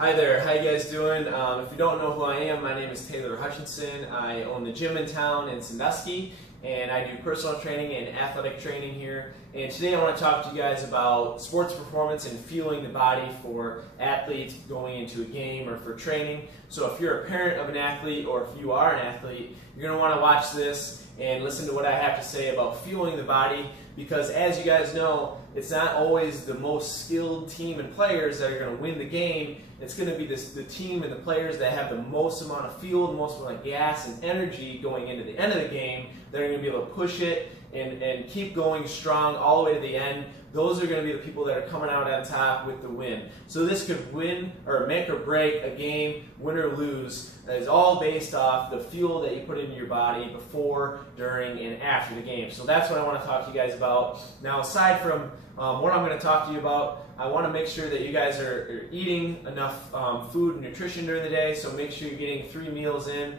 Hi there, how you guys doing? If you don't know who I am, my name is Taylor Hutchinson. I own the gym in town in Sandusky, and I do personal training and athletic training here. And today I want to talk to you guys about sports performance and fueling the body for athletes going into a game or for training. So if you're a parent of an athlete or if you are an athlete, you're going to want to watch this and listen to what I have to say about fueling the body, because as you guys know, it's not always the most skilled team and players that are going to win the game. It's going to be the team and the players that have the most amount of fuel, the most amount of gas and energy going into the end of the game that are going to be able to push it and keep going strong all the way to the end. Those are going to be the people that are coming out on top with the win. So this could win or make or break a game, win or lose. It's all based off the fuel that you put into your body before, during, and after the game. So that's what I want to talk to you guys about. Now, aside from what I'm going to talk to you about, I want to make sure that you guys are eating enough food and nutrition during the day. So make sure you're getting 3 meals in,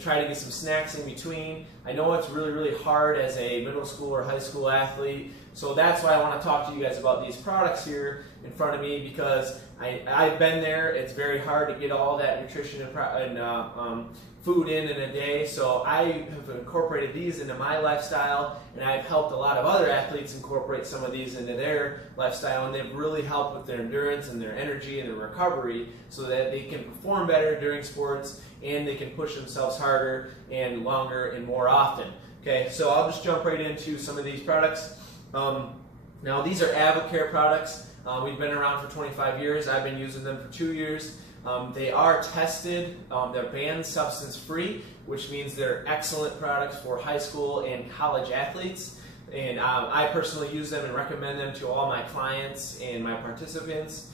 try to get some snacks in between. I know it's really hard as a middle school or high school athlete, so that's why I want to talk to you guys about these products here in front of me, because I've been there. It's very hard to get all that nutrition and food in a day, so I have incorporated these into my lifestyle, and I've helped a lot of other athletes incorporate some of these into their lifestyle, and they've really helped with their endurance and their energy and their recovery so that they can perform better during sports and they can push themselves harder and longer and more often. Okay, so I'll just jump right into some of these products. Now these are Advocare products. We've been around for 25 years. I've been using them for 2 years. They are tested. They're banned substance free, which means they're excellent products for high school and college athletes. And I personally use them and recommend them to all my clients and my participants.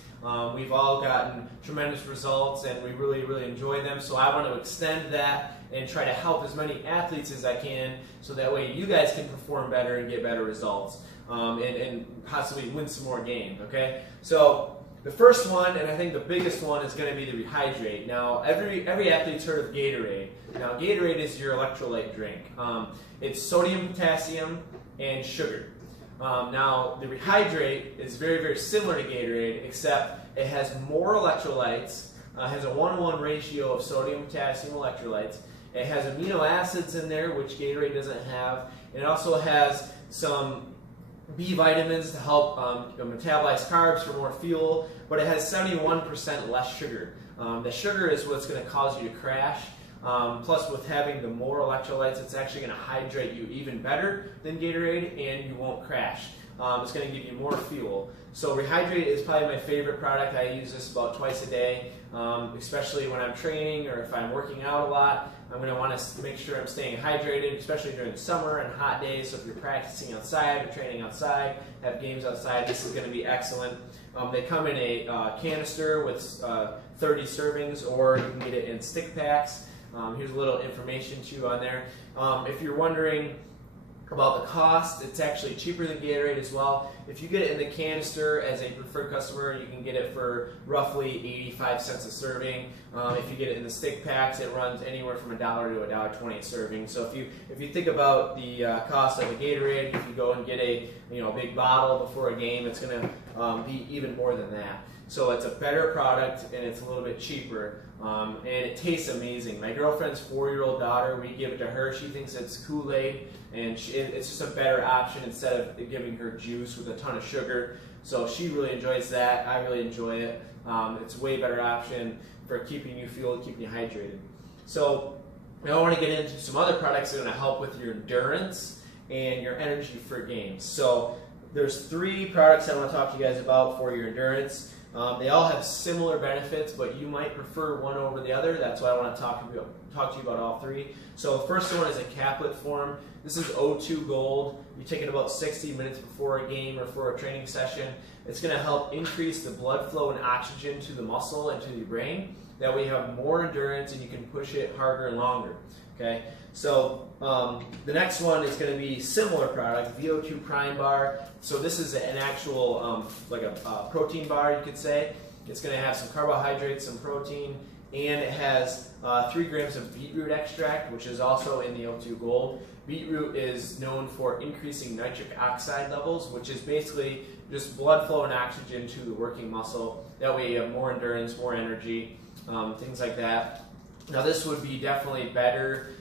We've all gotten tremendous results and we really enjoy them. So I want to extend that and try to help as many athletes as I can, so that way you guys can perform better and get better results and possibly win some more games. Okay, so the first one, and I think the biggest one, is going to be the Rehydrate. Now, every athlete's heard of Gatorade. Now, Gatorade is your electrolyte drink. It's sodium, potassium, and sugar. Now, the Rehydrate is very similar to Gatorade, except it has more electrolytes, has a 1:1 ratio of sodium, potassium, electrolytes. It has amino acids in there, which Gatorade doesn't have. And it also has some B vitamins to help metabolize carbs for more fuel, but it has 71% less sugar. The sugar is what's going to cause you to crash. Plus, with having the more electrolytes, it's actually going to hydrate you even better than Gatorade, and you won't crash. It's going to give you more fuel. So Rehydrate is probably my favorite product. I use this about twice a day, especially when I'm training or if I'm working out a lot. I'm going to want to make sure I'm staying hydrated, especially during summer and hot days. So if you're practicing outside or training outside, have games outside, this is going to be excellent. They come in a canister with 30 servings, or you can get it in stick packs. Here's a little information too on there. If you're wondering about the cost, it's actually cheaper than Gatorade as well. If you get it in the canister as a preferred customer, you can get it for roughly 85 cents a serving. If you get it in the stick packs, it runs anywhere from $1 to $1.20 a serving. So if you think about the cost of a Gatorade, if you go and get a big bottle before a game, it's going to be even more than that. So it's a better product and it's a little bit cheaper, and it tastes amazing. My girlfriend's 4-year-old daughter, we give it to her. She thinks it's Kool-Aid, and it's just a better option instead of giving her juice with a ton of sugar. So she really enjoys that. I really enjoy it. It's a way better option for keeping you fueled, keeping you hydrated. So now I want to get into some other products that are going to help with your endurance and your energy for games. So there's 3 products I want to talk to you guys about for your endurance. They all have similar benefits, but you might prefer one over the other. That's why I want to talk to you about all 3. So the first one is a caplet form. This is O2 Gold. You take it about 60 minutes before a game or for a training session. It's going to help increase the blood flow and oxygen to the muscle and to the brain. That way you have more endurance and you can push it harder and longer. Okay, so the next one is going to be a similar product, VO2 Prime Bar. So this is an actual, like a protein bar, you could say. It's going to have some carbohydrates, some protein, and it has 3 grams of beetroot extract, which is also in the O2 Gold. Beetroot is known for increasing nitric oxide levels, which is basically just blood flow and oxygen to the working muscle That way you have more endurance, more energy, things like that. Now this would be definitely better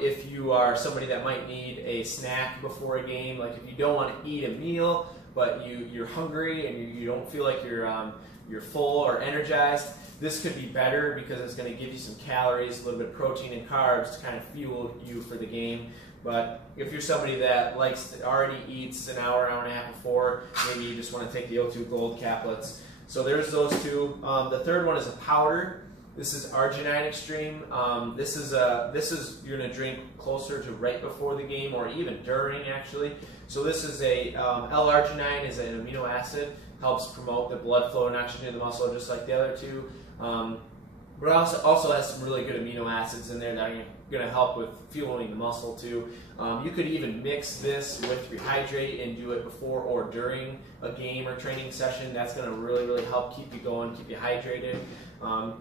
if you are somebody that might need a snack before a game, like if you don't want to eat a meal, but you're hungry and you don't feel like you're full or energized. This could be better because it's going to give you some calories, a little bit of protein and carbs to kind of fuel you for the game. But if you're somebody that already eats an hour and a half before, maybe you just want to take the O2 Gold caplets. So there's those two. The third one is a powder. This is Arginine Extreme. This is you're going to drink closer to right before the game or even during, actually. So this is a L-arginine is an amino acid, helps promote the blood flow and oxygen in the muscle just like the other two. But it also has some really good amino acids in there that are going to help with fueling the muscle too. You could even mix this with Rehydrate and do it before or during a game or training session. That's going to really help keep you going, keep you hydrated,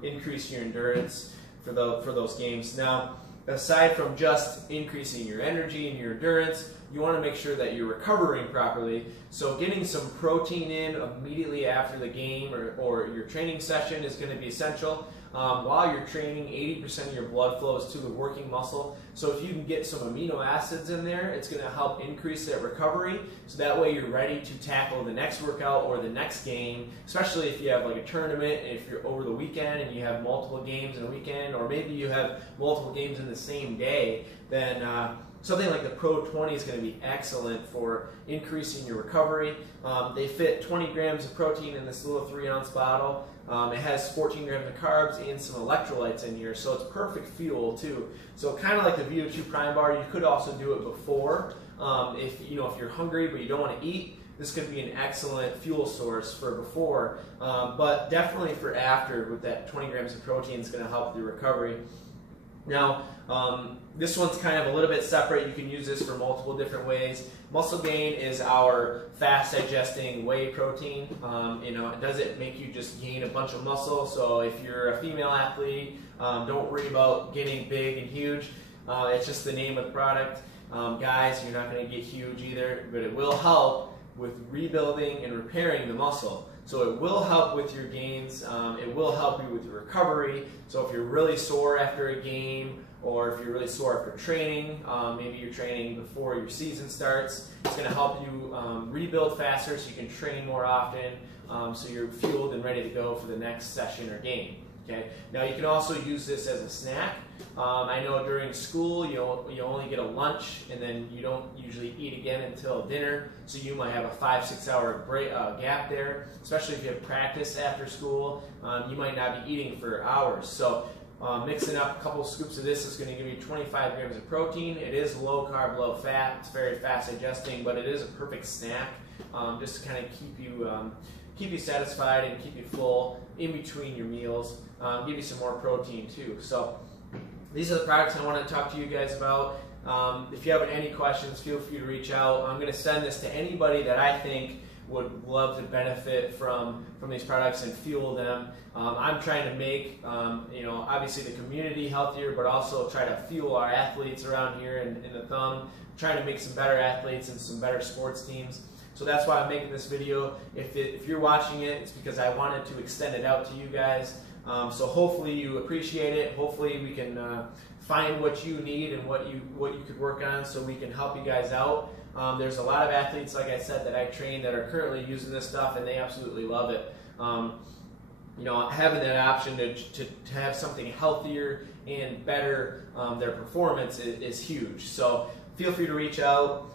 increase your endurance for those games. Now, aside from just increasing your energy and your endurance, you want to make sure that you're recovering properly. So getting some protein in immediately after the game or your training session is going to be essential. While you're training, 80% of your blood flows to the working muscle. So if you can get some amino acids in there, it's going to help increase that recovery. So that way you're ready to tackle the next workout or the next game, especially if you have like a tournament, if you're over the weekend and you have multiple games in a weekend, or maybe you have multiple games in the same day, then something like the Pro 20 is going to be excellent for increasing your recovery. They fit 20 grams of protein in this little 3-ounce bottle. It has 14 grams of carbs and some electrolytes in here, so it's perfect fuel too. So kind of like the VO2 Prime Bar, you could also do it before. If you're hungry but you don't want to eat, this could be an excellent fuel source for before. But definitely for after, with that 20 grams of protein, is going to help the recovery. Now, this one's kind of a little bit separate. You can use this for multiple different ways. Muscle Gain is our fast-digesting whey protein. It doesn't make you just gain a bunch of muscle. So if you're a female athlete, don't worry about getting big and huge. It's just the name of the product. Guys, you're not going to get huge either, but it will help with rebuilding and repairing the muscle. So it will help with your gains, it will help you with your recovery. So if you're really sore after a game, or if you're really sore after training, maybe you're training before your season starts, it's going to help you rebuild faster so you can train more often, so you're fueled and ready to go for the next session or game. Okay. Now you can also use this as a snack. I know during school you only get a lunch and then you don't usually eat again until dinner, so you might have a 5-6 hour gap there, especially if you have practice after school. You might not be eating for hours. So mixing up a couple scoops of this is going to give you 25 grams of protein. It is low carb, low fat. It's very fast digesting, but it is a perfect snack just to kind of keep you satisfied and keep you full in between your meals. Give you some more protein too. So these are the products I want to talk to you guys about. If you have any questions, feel free to reach out. I'm going to send this to anybody that I think would love to benefit from these products and fuel them. I'm trying to make obviously the community healthier, but also try to fuel our athletes around here in the thumb, trying to make some better athletes and some better sports teams. So that's why I'm making this video. If you're watching it, it's because I wanted to extend it out to you guys. So hopefully you appreciate it. Hopefully we can find what you need and what you could work on so we can help you guys out. There's a lot of athletes, like I said, that I train that are currently using this stuff and they absolutely love it. Having that option to have something healthier and better their performance is huge. So feel free to reach out.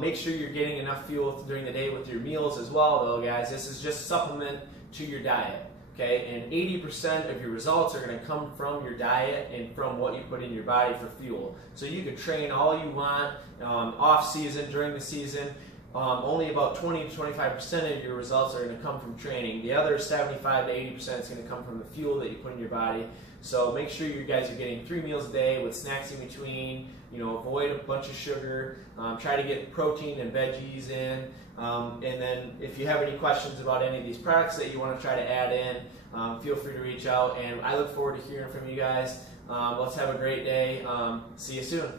Make sure you're getting enough fuel during the day with your meals as well, though, guys. This is just a supplement to your diet. Okay, and 80% of your results are going to come from your diet and from what you put in your body for fuel. So you can train all you want off season, during the season. Only about 20 to 25% of your results are going to come from training. The other 75 to 80% is going to come from the fuel that you put in your body. So make sure you guys are getting 3 meals a day with snacks in between. Avoid a bunch of sugar. Try to get protein and veggies in. And then if you have any questions about any of these products that you want to try to add in, feel free to reach out. And I look forward to hearing from you guys. Let's have a great day. See you soon.